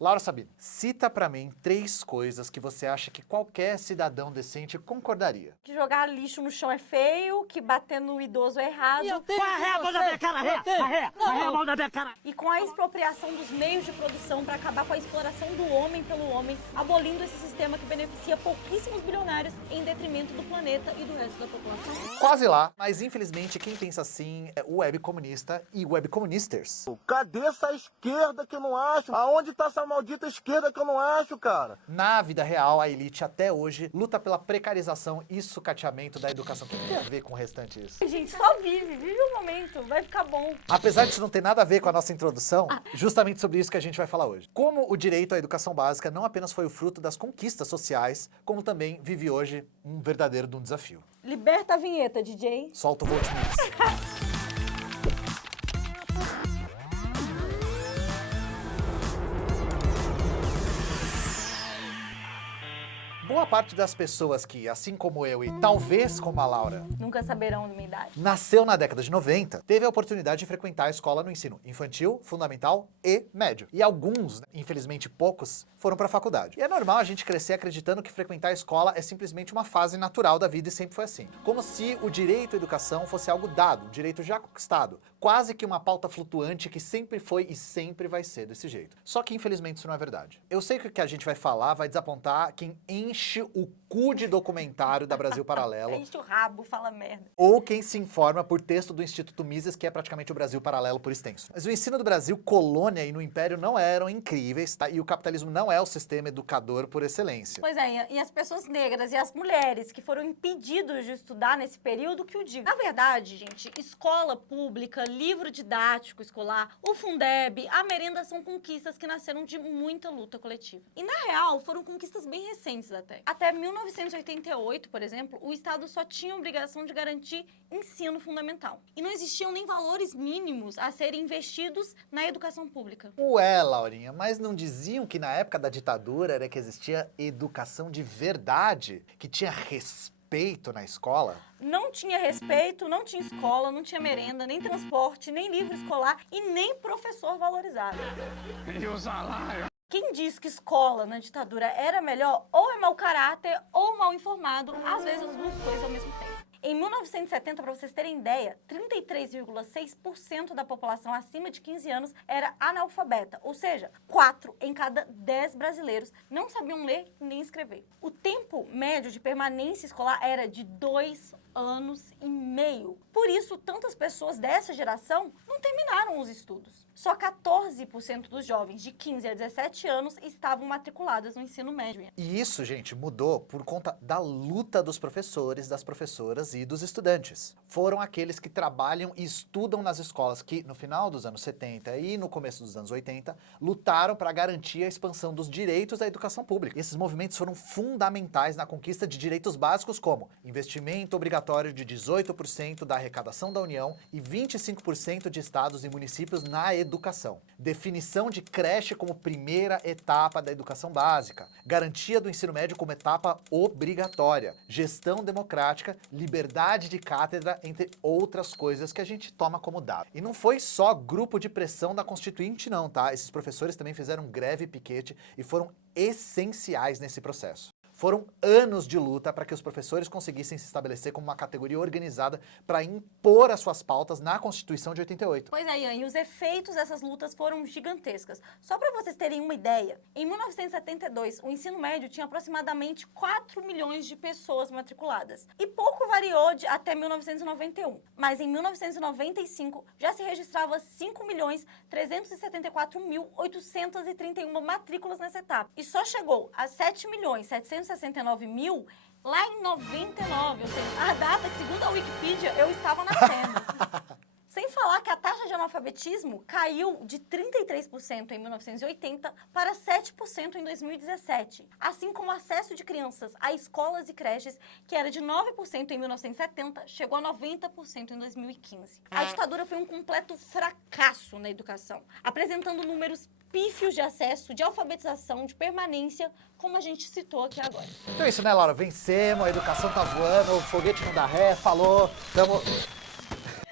Laura Sabino, cita pra mim 3 coisas que você acha que qualquer cidadão decente concordaria. Que jogar lixo no chão é feio, que bater no idoso é errado. Arré a mão da minha cara, arré a mão da minha cara. E com a expropriação dos meios de produção para acabar com a exploração do homem pelo homem, abolindo esse sistema que beneficia pouquíssimos bilionários em detrimento do planeta e do resto da população. Quase lá, mas infelizmente quem pensa assim é o web comunista e webcomunisters. Cadê essa esquerda que eu não acho? Aonde tá essa maldita esquerda que eu não acho, cara? Na vida real, a elite até hoje luta pela precarização e sucateamento da educação. O que tem a ver com o restante isso? Gente, só vive o momento, vai ficar bom. Apesar disso não ter nada a ver com a nossa introdução, justamente sobre isso que a gente vai falar hoje. Como o direito à educação básica não apenas foi o fruto das conquistas sociais, como também vive hoje um verdadeiro desafio. Liberta a vinheta, DJ. Solta o Volt Mix. Boa parte das pessoas que, assim como eu e talvez como a Laura, Nunca saberão da minha idade. nasceu na década de 90, teve a oportunidade de frequentar a escola no ensino infantil, fundamental e médio. E alguns, infelizmente poucos, foram para a faculdade. E é normal a gente crescer acreditando que frequentar a escola é simplesmente uma fase natural da vida e sempre foi assim. Como se o direito à educação fosse algo dado, um direito já conquistado. Quase que uma pauta flutuante que sempre foi e sempre vai ser desse jeito. Só que infelizmente isso não é verdade. Eu sei que o que a gente vai falar vai desapontar quem enche o cu de documentário da Brasil Paralelo. Enche o rabo, fala merda. Ou quem se informa por texto do Instituto Mises, que é praticamente o Brasil Paralelo por extenso. Mas o ensino do Brasil, colônia e no Império não eram incríveis, tá? E o capitalismo não é o sistema educador por excelência. Pois é, e as pessoas negras e as mulheres que foram impedidas de estudar nesse período, que o digo. Na verdade, gente, escola pública, livro didático escolar, o Fundeb, a merenda são conquistas que nasceram de muita luta coletiva. E na real, foram conquistas bem recentes até. Até 1988, por exemplo, o Estado só tinha a obrigação de garantir ensino fundamental. E não existiam nem valores mínimos a serem investidos na educação pública. Ué, Laurinha, mas não diziam que na época da ditadura era que existia educação de verdade? Que tinha respeito na escola? Não tinha respeito, não tinha escola, não tinha merenda, nem transporte, nem livro escolar e nem professor valorizado. E o salário? Quem diz que escola na ditadura era melhor, ou é mau caráter ou mal informado, às vezes as duas coisas ao mesmo tempo. Em 1970, para vocês terem ideia, 33,6% da população acima de 15 anos era analfabeta, ou seja, 4 em cada 10 brasileiros não sabiam ler nem escrever. O tempo médio de permanência escolar era de 2 anos e meio. Por isso, tantas pessoas dessa geração não terminaram os estudos. Só 14% dos jovens de 15 a 17 anos estavam matriculados no ensino médio. E isso, gente, mudou por conta da luta dos professores, das professoras e dos estudantes. Foram aqueles que trabalham e estudam nas escolas que, no final dos anos 70 e no começo dos anos 80, lutaram para garantir a expansão dos direitos da educação pública. E esses movimentos foram fundamentais na conquista de direitos básicos como investimento obrigatório de 18% da arrecadação da União e 25% de estados e municípios na educação. Definição de creche como primeira etapa da educação básica. Garantia do ensino médio como etapa obrigatória. Gestão democrática, liberdade de cátedra, entre outras coisas que a gente toma como dado. E não foi só grupo de pressão da Constituinte não, tá? Esses professores também fizeram greve e piquete e foram essenciais nesse processo. Foram anos de luta para que os professores conseguissem se estabelecer como uma categoria organizada para impor as suas pautas na Constituição de 88. Pois é, Ian, e os efeitos dessas lutas foram gigantescas. Só para vocês terem uma ideia, em 1972, o ensino médio tinha aproximadamente 4 milhões de pessoas matriculadas. E pouco variou até 1991. Mas em 1995, já se registrava 5.374.831 matrículas nessa etapa. E só chegou a 7.769.000 lá em 99, ou seja, a data que, segundo a Wikipedia, eu estava nascendo. Sem falar que a taxa de analfabetismo caiu de 33% em 1980 para 7% em 2017, assim como o acesso de crianças a escolas e creches, que era de 9% em 1970, chegou a 90% em 2015. A ditadura foi um completo fracasso na educação, apresentando números pífios de acesso, de alfabetização, de permanência, como a gente citou aqui agora. Então é isso, né, Laura? Vencemos, a educação tá voando, o foguete não dá ré, falou, tamo...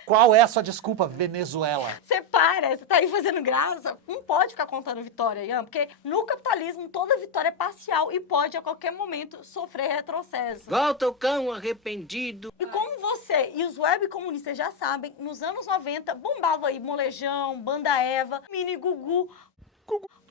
Qual é a sua desculpa, Venezuela? Você para, você tá aí fazendo graça. Não pode ficar contando vitória, Ian, porque no capitalismo toda vitória é parcial e pode a qualquer momento sofrer retrocesso. Volta o cão arrependido. E como você e os web comunistas já sabem, nos anos 90 bombava aí Molejão, Banda Eva, Mini Gugu,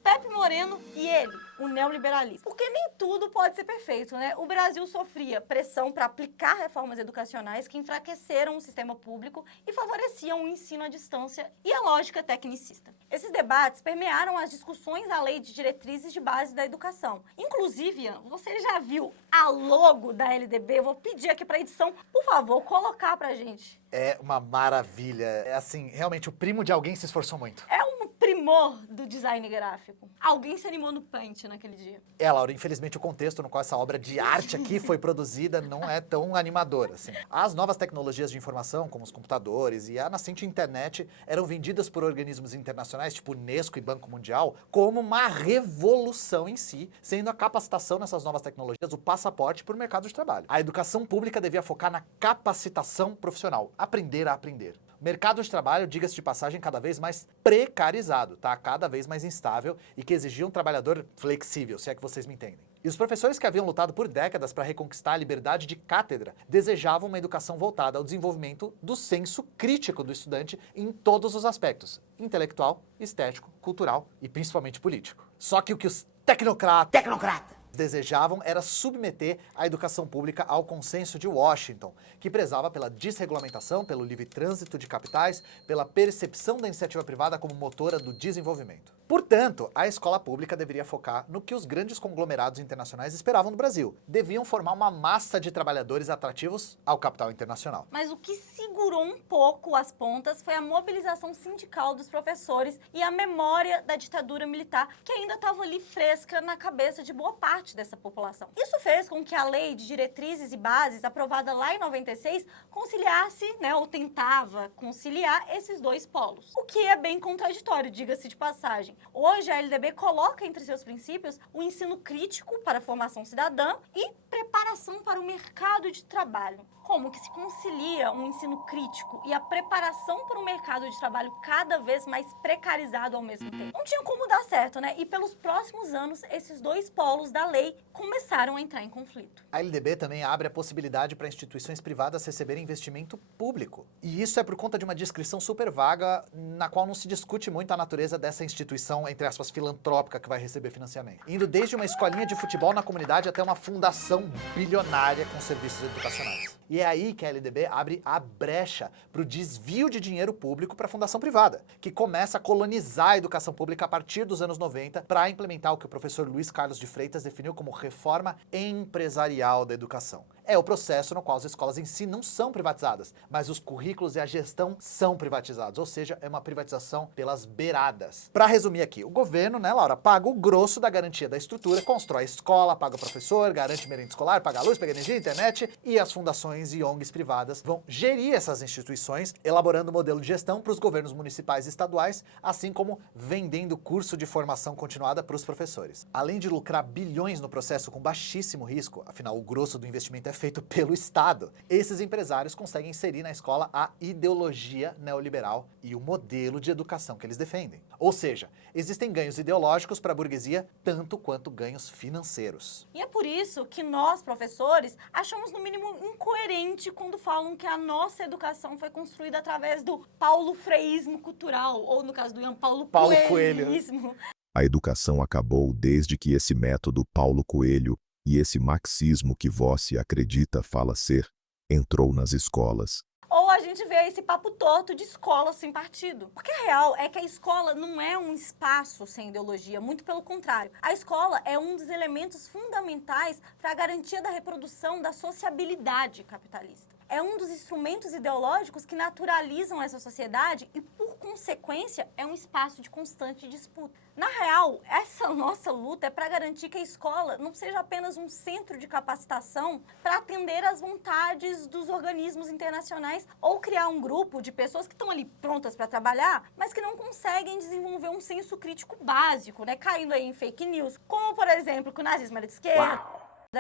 Pepe Moreno e ele, o neoliberalismo. Porque nem tudo pode ser perfeito, né? O Brasil sofria pressão para aplicar reformas educacionais que enfraqueceram o sistema público e favoreciam o ensino à distância e a lógica tecnicista. Esses debates permearam as discussões da Lei de Diretrizes de Base da Educação. Inclusive, Ian, você já viu a logo da LDB? Eu vou pedir aqui para a edição, por favor, colocar pra gente. É uma maravilha. É assim, realmente o primo de alguém se esforçou muito. É um primor do design gráfico. Alguém se animou no Paint naquele dia. Laura, infelizmente o contexto no qual essa obra de arte aqui foi produzida não é tão animador, assim. As novas tecnologias de informação, como os computadores e a nascente internet, eram vendidas por organismos internacionais, tipo Unesco e Banco Mundial, como uma revolução em si, sendo a capacitação nessas novas tecnologias o passaporte para o mercado de trabalho. A educação pública devia focar na capacitação profissional, aprender a aprender. Mercado de trabalho, diga-se de passagem, cada vez mais precarizado, tá? Cada vez mais instável e que exigia um trabalhador flexível, se é que vocês me entendem. E os professores que haviam lutado por décadas para reconquistar a liberdade de cátedra desejavam uma educação voltada ao desenvolvimento do senso crítico do estudante em todos os aspectos: intelectual, estético, cultural e principalmente político. Só que o que os tecnocratas desejavam era submeter a educação pública ao consenso de Washington, que prezava pela desregulamentação, pelo livre trânsito de capitais, pela percepção da iniciativa privada como motora do desenvolvimento. Portanto, a escola pública deveria focar no que os grandes conglomerados internacionais esperavam do Brasil. Deviam formar uma massa de trabalhadores atrativos ao capital internacional. Mas o que segurou um pouco as pontas foi a mobilização sindical dos professores e a memória da ditadura militar, que ainda estava ali fresca na cabeça de boa parte dessa população. Isso fez com que a Lei de Diretrizes e Bases, aprovada lá em 96, conciliasse, ou tentava conciliar esses dois polos. O que é bem contraditório, diga-se de passagem. Hoje, a LDB coloca entre seus princípios o ensino crítico para a formação cidadã e preparação para o mercado de trabalho. Como que se concilia um ensino crítico e a preparação para um mercado de trabalho cada vez mais precarizado ao mesmo tempo? Não tinha como dar certo, né? E pelos próximos anos, esses dois polos da lei começaram a entrar em conflito. A LDB também abre a possibilidade para instituições privadas receberem investimento público. E isso é por conta de uma descrição super vaga, na qual não se discute muito a natureza dessa instituição, entre aspas, filantrópica que vai receber financiamento. Indo desde uma escolinha de futebol na comunidade até uma fundação bilionária com serviços educacionais. E é aí que a LDB abre a brecha para o desvio de dinheiro público para a fundação privada, que começa a colonizar a educação pública a partir dos anos 90 para implementar o que o professor Luiz Carlos de Freitas definiu como reforma empresarial da educação. É o processo no qual as escolas em si não são privatizadas, mas os currículos e a gestão são privatizados, ou seja, é uma privatização pelas beiradas. Para resumir aqui, o governo, Laura, paga o grosso da garantia da estrutura, constrói escola, paga o professor, garante merenda escolar, paga a luz, paga a energia, internet, e as fundações e ONGs privadas vão gerir essas instituições, elaborando o modelo de gestão para os governos municipais e estaduais, assim como vendendo curso de formação continuada para os professores. Além de lucrar bilhões no processo com baixíssimo risco, afinal o grosso do investimento é feito pelo Estado, esses empresários conseguem inserir na escola a ideologia neoliberal e o modelo de educação que eles defendem. Ou seja, existem ganhos ideológicos para a burguesia tanto quanto ganhos financeiros. E é por isso que nós, professores, achamos no mínimo incoerente quando falam que a nossa educação foi construída através do paulo-freísmo cultural, ou no caso do Ian, Paulo paulo-coelhismo. A educação acabou desde que esse método Paulo Coelho e esse marxismo que você acredita fala ser, entrou nas escolas. Ou a gente vê esse papo torto de escola sem partido. Porque a real é que a escola não é um espaço sem ideologia, muito pelo contrário. A escola é um dos elementos fundamentais para a garantia da reprodução da sociabilidade capitalista. É um dos instrumentos ideológicos que naturalizam essa sociedade e, por consequência, é um espaço de constante disputa. Na real, essa nossa luta é para garantir que a escola não seja apenas um centro de capacitação para atender às vontades dos organismos internacionais ou criar um grupo de pessoas que estão ali prontas para trabalhar, mas que não conseguem desenvolver um senso crítico básico, caindo aí em fake news, como, por exemplo, que o nazismo era de esquerda,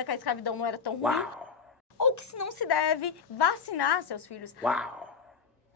que a escravidão não era tão ruim. Ou que se não se deve vacinar seus filhos.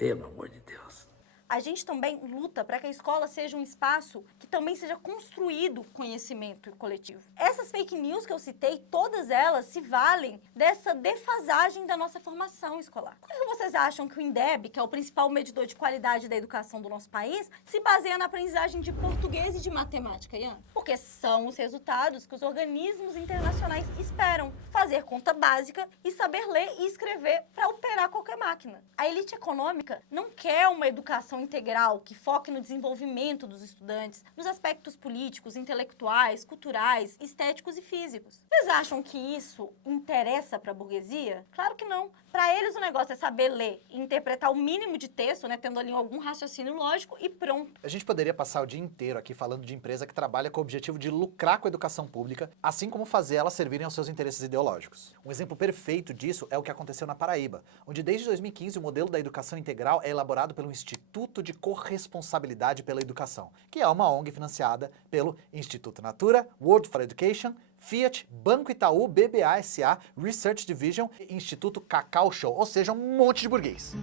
Pelo amor de Deus. A gente também luta para que a escola seja um espaço que também seja construído conhecimento coletivo. Essas fake news que eu citei, todas elas se valem dessa defasagem da nossa formação escolar. Como é que vocês acham que o INDEB, que é o principal medidor de qualidade da educação do nosso país, se baseia na aprendizagem de português e de matemática, Ian? Porque são os resultados que os organismos internacionais esperam. Fazer conta básica e saber ler e escrever para operar qualquer máquina. A elite econômica não quer uma educação integral que foque no desenvolvimento dos estudantes, nos aspectos políticos, intelectuais, culturais, estéticos e físicos. Vocês acham que isso interessa para a burguesia? Claro que não. Para eles o negócio é saber ler e interpretar o mínimo de texto, né, tendo ali algum raciocínio lógico e pronto. A gente poderia passar o dia inteiro aqui falando de empresa que trabalha com o objetivo de lucrar com a educação pública, assim como fazer elas servirem aos seus interesses ideológicos. Um exemplo perfeito disso é o que aconteceu na Paraíba, onde desde 2015 o modelo da educação integral é elaborado pelo Instituto de Corresponsabilidade pela Educação, que é uma ONG financiada pelo Instituto Natura, World for Education, Fiat, Banco Itaú, BBA SA, Research Division e Instituto Cacau Show, ou seja, um monte de burguês.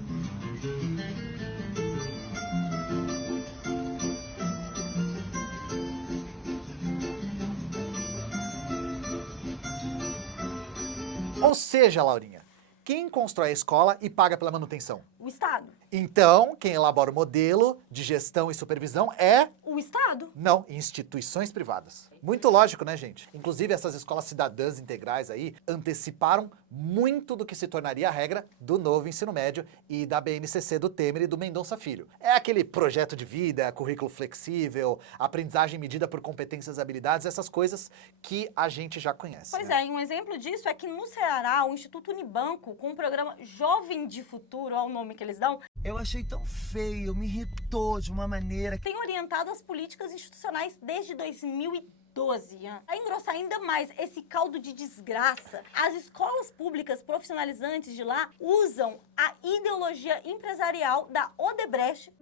Ou seja, Laurinha, quem constrói a escola e paga pela manutenção? O Estado. Então, quem elabora o modelo de gestão e supervisão é... O Estado. Não, instituições privadas. Muito lógico, né, gente? Inclusive, essas escolas cidadãs integrais aí anteciparam muito do que se tornaria a regra do novo ensino médio e da BNCC do Temer e do Mendonça Filho. É aquele projeto de vida, currículo flexível, aprendizagem medida por competências e habilidades, essas coisas que a gente já conhece. Pois né? é, e um exemplo disso é que no Ceará, o Instituto Unibanco, com o programa Jovem de Futuro, olha o nome que eles dão, Eu achei tão feio, me irritou de uma maneira. tem orientado as políticas institucionais desde 2012. Ian. Para engrossar ainda mais esse caldo de desgraça, as escolas públicas profissionalizantes de lá usam a ideologia empresarial da Odebrecht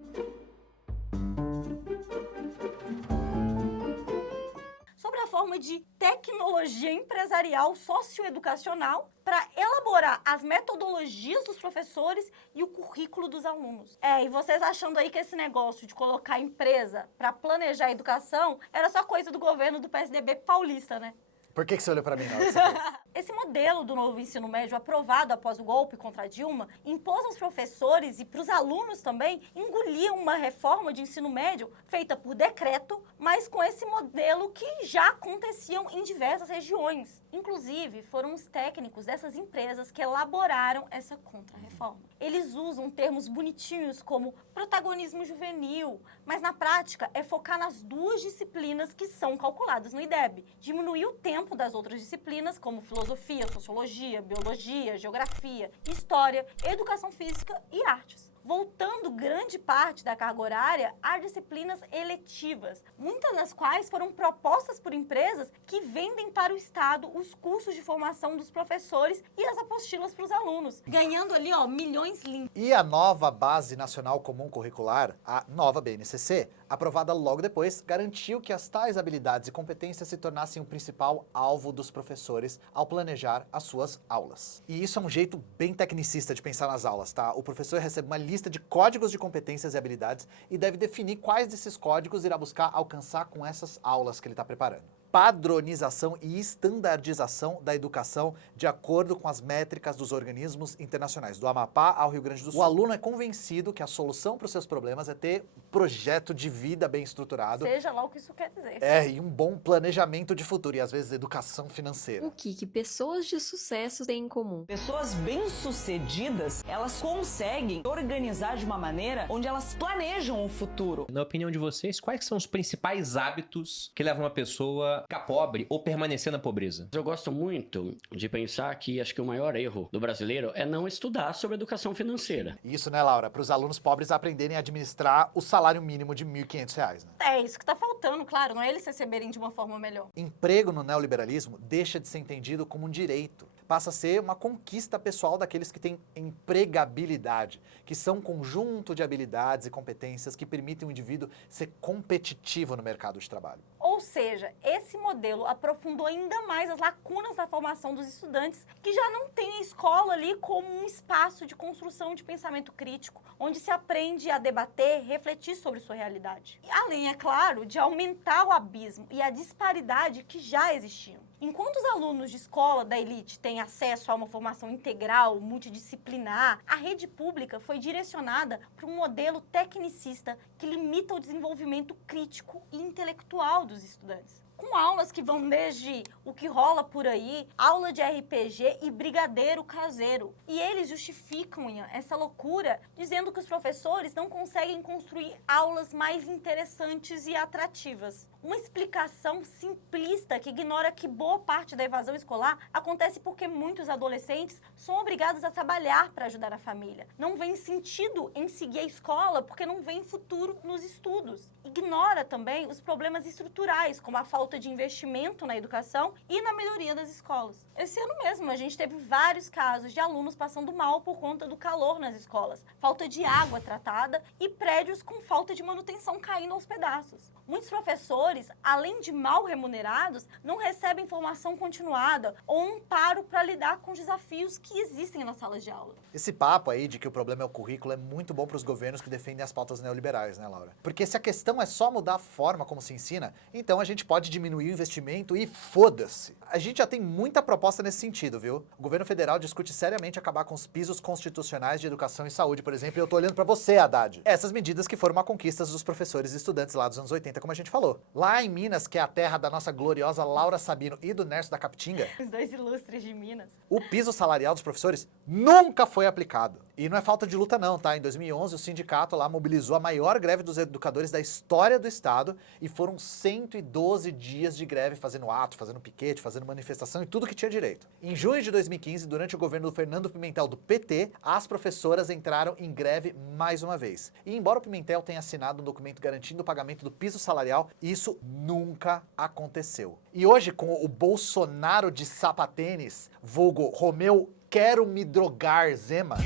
sobre a forma de tecnologia empresarial socioeducacional para elaborar as metodologias dos professores e o currículo dos alunos. E vocês achando aí que esse negócio de colocar empresa para planejar a educação era só coisa do governo do PSDB paulista, né? Por que você olhou pra mim na hora que você fez? Esse modelo do novo ensino médio aprovado após o golpe contra Dilma impôs aos professores e para os alunos também engolir uma reforma de ensino médio feita por decreto, mas com esse modelo que já aconteciam em diversas regiões. Inclusive, foram os técnicos dessas empresas que elaboraram essa contra-reforma. Eles usam termos bonitinhos como protagonismo juvenil, mas na prática é focar nas duas disciplinas que são calculadas no IDEB, diminuir o tempo das outras disciplinas, como filosofia, sociologia, biologia, geografia, história, educação física e artes, voltando grande parte da carga horária a disciplinas eletivas, muitas das quais foram propostas por empresas que vendem para o Estado os cursos de formação dos professores e as apostilas para os alunos, ganhando ali, milhões limpos. E a nova Base Nacional Comum Curricular, a nova BNCC, aprovada logo depois, garantiu que as tais habilidades e competências se tornassem o principal alvo dos professores ao planejar as suas aulas. E isso é um jeito bem tecnicista de pensar nas aulas, tá? O professor recebe uma lista de códigos de competências e habilidades e deve definir quais desses códigos irá buscar alcançar com essas aulas que ele está preparando. Padronização e estandardização da educação de acordo com as métricas dos organismos internacionais, do Amapá ao Rio Grande do Sul. O aluno é convencido que a solução para os seus problemas é ter um projeto de vida bem estruturado. Seja lá o que isso quer dizer. E um bom planejamento de futuro e às vezes educação financeira. O que pessoas de sucesso têm em comum? Pessoas bem-sucedidas, elas conseguem organizar de uma maneira onde elas planejam o futuro. Na opinião de vocês, quais são os principais hábitos que levam uma pessoa a ficar pobre ou permanecer na pobreza? Eu gosto muito de pensar que acho que o maior erro do brasileiro é não estudar sobre educação financeira. Isso, né, Laura? Para os alunos pobres aprenderem a administrar o salário mínimo de R$ 1.500, né? É isso que tá faltando, claro, não é eles receberem de uma forma melhor. Emprego no neoliberalismo deixa de ser entendido como um direito. Passa a ser uma conquista pessoal daqueles que têm empregabilidade, que são um conjunto de habilidades e competências que permitem o indivíduo ser competitivo no mercado de trabalho. Ou Ou seja, esse modelo aprofundou ainda mais as lacunas da formação dos estudantes que já não têm a escola ali como um espaço de construção de pensamento crítico, onde se aprende a debater, refletir sobre sua realidade. E além, é claro, de aumentar o abismo e a disparidade que já existiam. Enquanto os alunos de escola da elite têm acesso a uma formação integral, multidisciplinar, a rede pública foi direcionada para um modelo tecnicista que limita o desenvolvimento crítico e intelectual dos estudantes. Com aulas que vão desde o que rola por aí, aula de RPG e brigadeiro caseiro. E eles justificam essa loucura dizendo que os professores não conseguem construir aulas mais interessantes e atrativas. Uma explicação simplista que ignora que boa parte da evasão escolar acontece porque muitos adolescentes são obrigados a trabalhar para ajudar a família. Não vêem sentido em seguir a escola porque não vêem futuro nos estudos. Ignora também os problemas estruturais, como a falta de investimento na educação e na melhoria das escolas. Esse ano mesmo, a gente teve vários casos de alunos passando mal por conta do calor nas escolas, falta de água tratada e prédios com falta de manutenção caindo aos pedaços. Muitos professores, além de mal remunerados, não recebem formação continuada ou um amparo para lidar com os desafios que existem nas salas de aula. Esse papo aí de que o problema é o currículo é muito bom para os governos que defendem as pautas neoliberais, né, Laura? Porque se a questão é só mudar a forma como se ensina, então a gente pode diminuir o investimento e foda-se. A gente já tem muita proposta nesse sentido, viu? O governo federal discute seriamente acabar com os pisos constitucionais de educação e saúde, por exemplo, e eu tô olhando para você, Haddad. Essas medidas que foram uma conquista dos professores e estudantes lá dos anos 80, como a gente falou. Lá em Minas, que é a terra da nossa gloriosa Laura Sabino e do Nerso da Capitinga, Os dois ilustres de Minas. o piso salarial dos professores nunca foi aplicado. E não é falta de luta não, tá? Em 2011, o sindicato lá mobilizou a maior greve dos educadores da história do estado e foram 112 dias de greve fazendo ato, fazendo piquete, fazendo manifestação e tudo que tinha direito. Em junho de 2015, durante o governo do Fernando Pimentel do PT, as professoras entraram em greve mais uma vez. E embora o Pimentel tenha assinado um documento garantindo o pagamento do piso salarial, isso nunca aconteceu. E hoje, com o Bolsonaro de sapatênis, vulgo Romeu Quero Me Drogar Zema,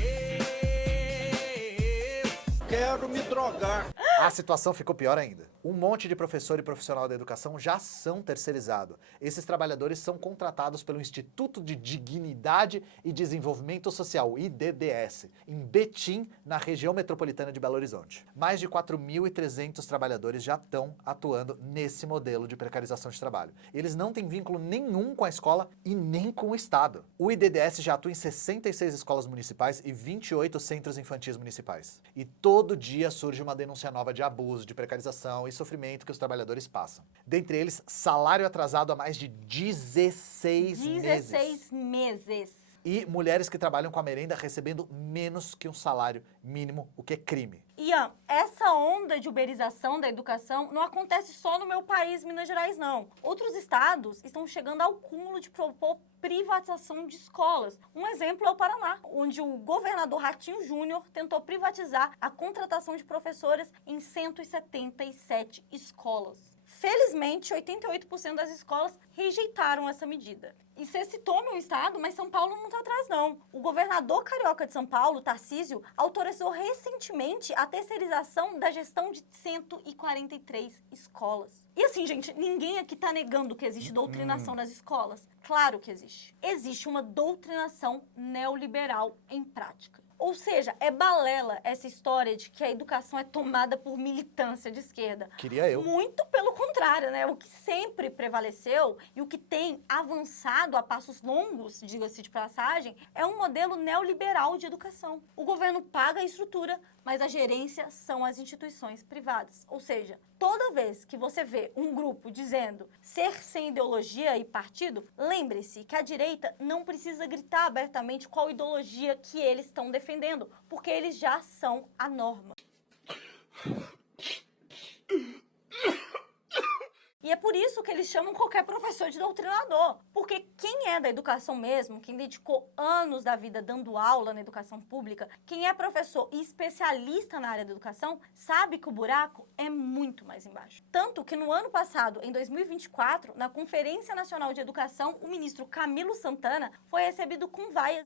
Quero me drogar. a situação ficou pior ainda. Um monte de professor e profissional da educação já são terceirizados. Esses trabalhadores são contratados pelo Instituto de Dignidade e Desenvolvimento Social, IDDS, em Betim, na região metropolitana de Belo Horizonte. Mais de 4.300 trabalhadores já estão atuando nesse modelo de precarização de trabalho. Eles não têm vínculo nenhum com a escola e nem com o Estado. O IDDS já atua em 66 escolas municipais e 28 centros infantis municipais. E todo dia surge uma denúncia nova de abuso, de precarização e sofrimento que os trabalhadores passam. Dentre eles, salário atrasado há mais de 16 meses. 16 meses. E mulheres que trabalham com a merenda recebendo menos que um salário mínimo, o que é crime. Ian, essa onda de uberização da educação não acontece só no meu país, Minas Gerais, não. Outros estados estão chegando ao cúmulo de propor privatização de escolas. Um exemplo é o Paraná, onde o governador Ratinho Júnior tentou privatizar a contratação de professores em 177 escolas. Felizmente, 88% das escolas rejeitaram essa medida. E você citou meu estado, mas São Paulo não está atrás, não. O governador carioca de São Paulo, Tarcísio, autorizou recentemente a terceirização da gestão de 143 escolas. E assim, gente, ninguém aqui está negando que existe doutrinação nas escolas. Claro que existe. Existe uma doutrinação neoliberal em prática. Ou seja, é balela essa história de que a educação é tomada por militância de esquerda. Queria eu. Muito pelo contrário, né? O que sempre prevaleceu e o que tem avançado a passos longos, diga-se de passagem, é um modelo neoliberal de educação. O governo paga a estrutura, mas a gerência são as instituições privadas. Ou seja, toda vez que você vê um grupo dizendo ser sem ideologia e partido, lembre-se que a direita não precisa gritar abertamente qual ideologia que eles estão defendendo, porque eles já são a norma. E é por isso que eles chamam qualquer professor de doutrinador. Porque quem é da educação mesmo, quem dedicou anos da vida dando aula na educação pública, quem é professor e especialista na área da educação, sabe que o buraco é muito mais embaixo. Tanto que no ano passado, em 2024, na Conferência Nacional de Educação, o ministro Camilo Santana foi recebido com vaias.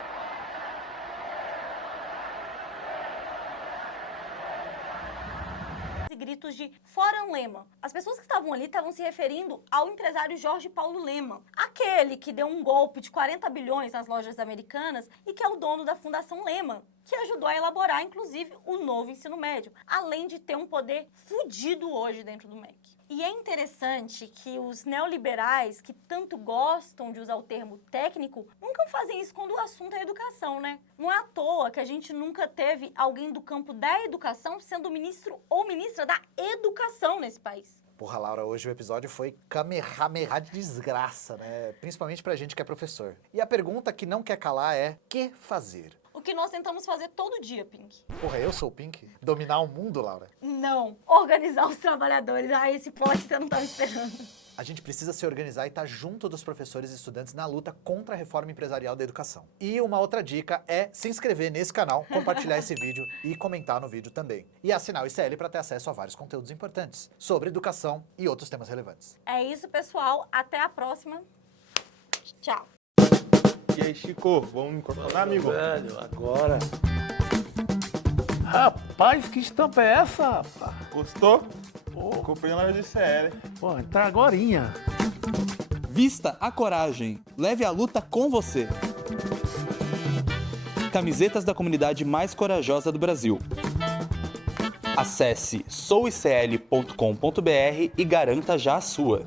gritos de "Fora Lehman". As pessoas que estavam ali estavam se referindo ao empresário Jorge Paulo Lehman, aquele que deu um golpe de 40 bilhões nas lojas americanas e que é o dono da Fundação Lehman, que ajudou a elaborar, inclusive, o novo ensino médio, além de ter um poder fudido hoje dentro do MEC. E é interessante que os neoliberais, que tanto gostam de usar o termo técnico, nunca fazem isso quando o assunto é educação, né? Não é à toa que a gente nunca teve alguém do campo da educação sendo ministro ou ministra da educação nesse país. Porra, Laura, hoje o episódio foi kamehameha de desgraça, né? Principalmente pra gente que é professor. E a pergunta que não quer calar é: que fazer? O que nós tentamos fazer todo dia, Pink. Porra, eu sou o Pink? Dominar o mundo, Laura? Não. Organizar os trabalhadores. Ah, esse plot você não estava esperando. A gente precisa se organizar e estar junto dos professores e estudantes na luta contra a reforma empresarial da educação. E uma outra dica é se inscrever nesse canal, compartilhar esse vídeo e comentar no vídeo também. E assinar o ICL para ter acesso a vários conteúdos importantes sobre educação e outros temas relevantes. É isso, pessoal. Até a próxima. Tchau. E aí, Chico, vamos incorporar, amigo? Velho, agora. Rapaz, que estampa é essa, rapaz? Gostou? Pô, Comprei na GCL. pô, entrar agorinha. Vista a coragem. Leve a luta com você. Camisetas da comunidade mais corajosa do Brasil. Acesse souicl.com.br e garanta já a sua.